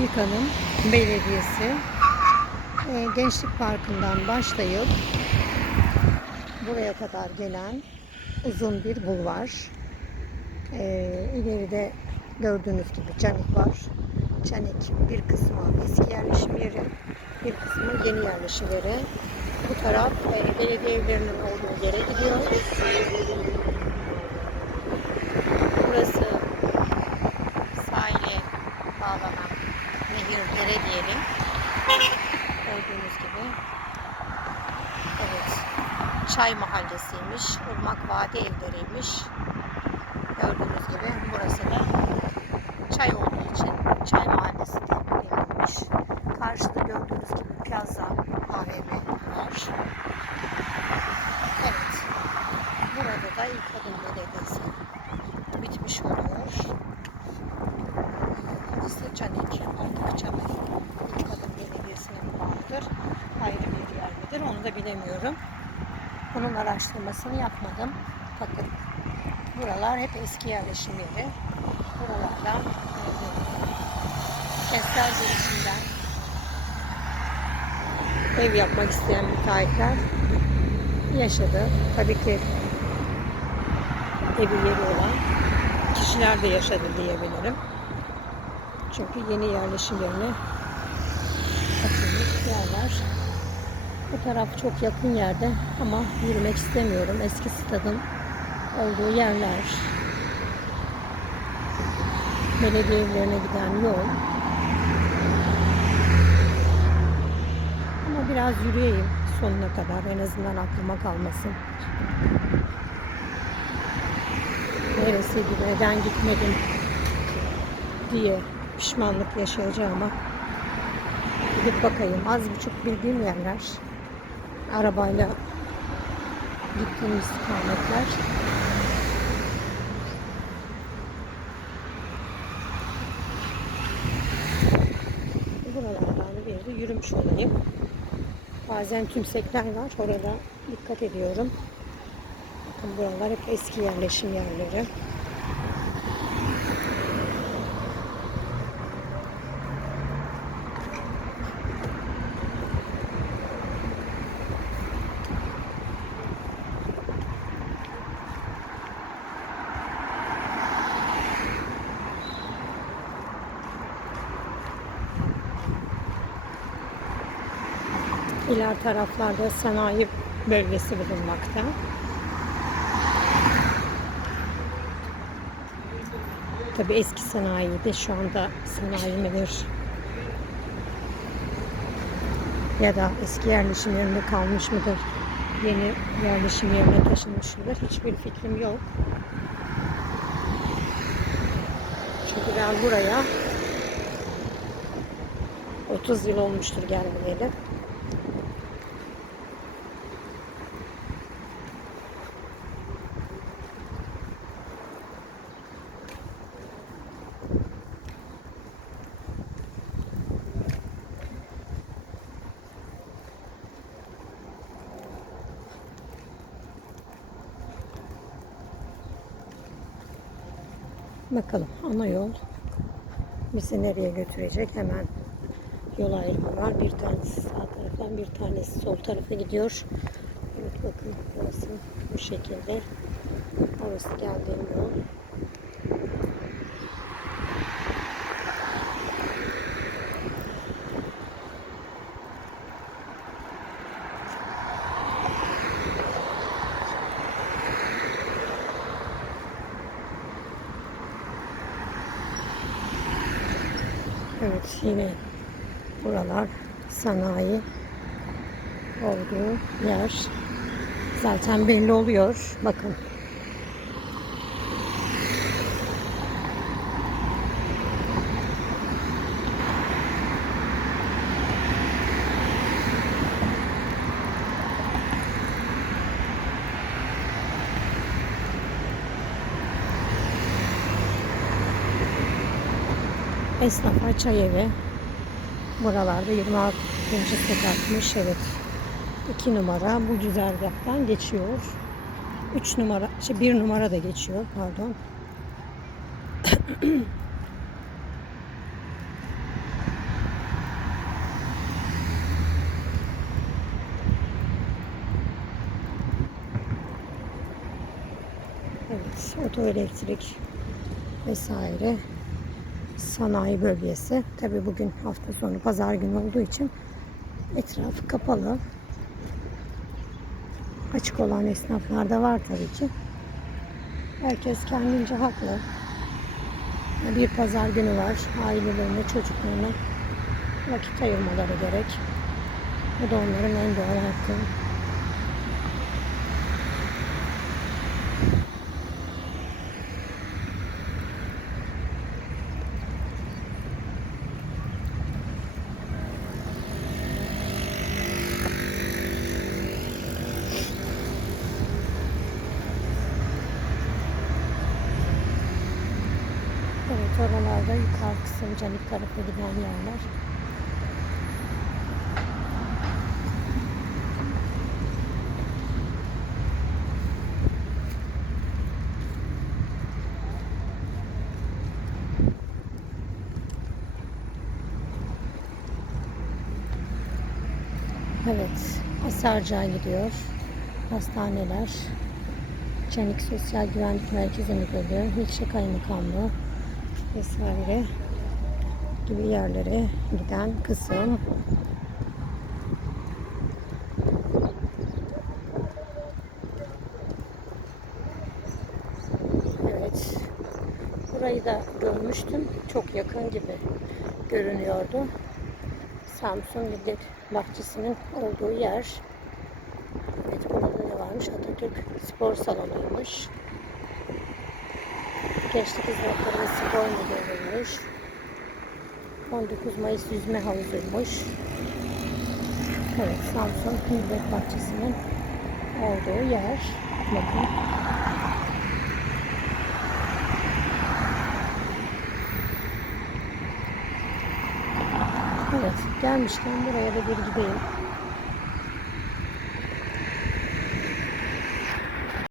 İlk Belediyesi e, Gençlik Parkı'ndan başlayıp buraya kadar gelen uzun bir bulvar. E, ileride gördüğünüz gibi Canik var. Canik bir kısmı eski yerleşim yeri, bir kısmı yeni yerleşim yeri. Bu taraf e, belediye evlerinin olduğu yere gidiyor. Dere diyelim. Gördüğünüz gibi. Evet. Çay mahallesiymiş. Irmak Vadi evleriymiş. Gördüğünüz gibi burası da çay olduğu için çay mahallesi de denilmiş. Karşıda gördüğünüz gibi plaza AVM var. Evet. Burada da ilk adım belediyesi bitmiş oluyor. Burası Canik, artık Canik. İlk adım belediyesine mi bağlıdır? Ayrı bir yer midir? Onu da bilemiyorum. Bunun araştırmasını yapmadım. Bakın buralar hep eski yerleşim yeri. Buralardan e, kentsel gelişimden ev yapmak isteyen müteahhitler yaşadı. Tabii ki evi yeri olan kişiler de yaşadı diyebilirim. Çünkü yeni yerleşim yerine yerler. Bu taraf çok yakın yerde ama yürümek istemiyorum. Eski stadın olduğu yerler. Belediye evlerine giden yol. Ama biraz yürüyeyim sonuna kadar. En azından aklıma kalmasın. Neresiydi, neden gitmedim diye pişmanlık yaşayacağıma gidip bakayım. Az buçuk bildiğim yerler. Arabayla gittiğim istikametler. Buralardan bir yerde yürümüş olayım. Bazen tümsekler var. Orada dikkat ediyorum. Bakın buralar hep eski yerleşim yerleri. İler taraflarda sanayi bölgesi bulunmakta. Tabi eski sanayi de şu anda sanayi midir? Ya da eski yerleşim yerinde kalmış mıdır? Yeni yerleşim yerine taşınmış mıdır? Hiçbir fikrim yok. Çünkü ben buraya 30 yıl olmuştur gelmeyeli. Bakalım ana yol bizi nereye götürecek hemen yol ayrımı var. Bir tanesi sağ taraftan bir tanesi sol tarafa gidiyor. Evet bakın burası bu şekilde. Orası geldiğim yol. Evet yine buralar sanayi olduğu yer. Zaten belli oluyor. Bakın. Esnafa çay evi. Buralarda 26. sokakmış. Evet. 2 numara bu güzergahtan geçiyor. 3 numara, şey, işte 1 numara da geçiyor. Pardon. evet, oto elektrik vesaire sanayi bölgesi. Tabi bugün hafta sonu pazar günü olduğu için etraf kapalı. Açık olan esnaflar da var tabii ki. Herkes kendince haklı. Bir pazar günü var. Ailelerine, çocuklarına vakit ayırmaları gerek. Bu da onların en doğal hakkı. Evet oralarda yukarı kısım Canik tarafa giden yerler. Evet, Asarcığa gidiyor. Hastaneler, Çanik Sosyal Güvenlik Merkezi Müdürlüğü, İlçe Kaymakamlığı vesaire gibi yerlere giden kısım. Evet. Burayı da görmüştüm. Çok yakın gibi görünüyordu. Samsun Millet Bahçesi'nin olduğu yer. Evet burada ne varmış? Atatürk Spor Salonu'ymuş. Gençlik Hizmetleri ve Spor Müdürlüğü'ymüş. 19 Mayıs Yüzme Havuzu'ymuş. Evet Samsun Millet Bahçesi'nin olduğu yer. Bakın. Evet gelmişken buraya da bir gideyim.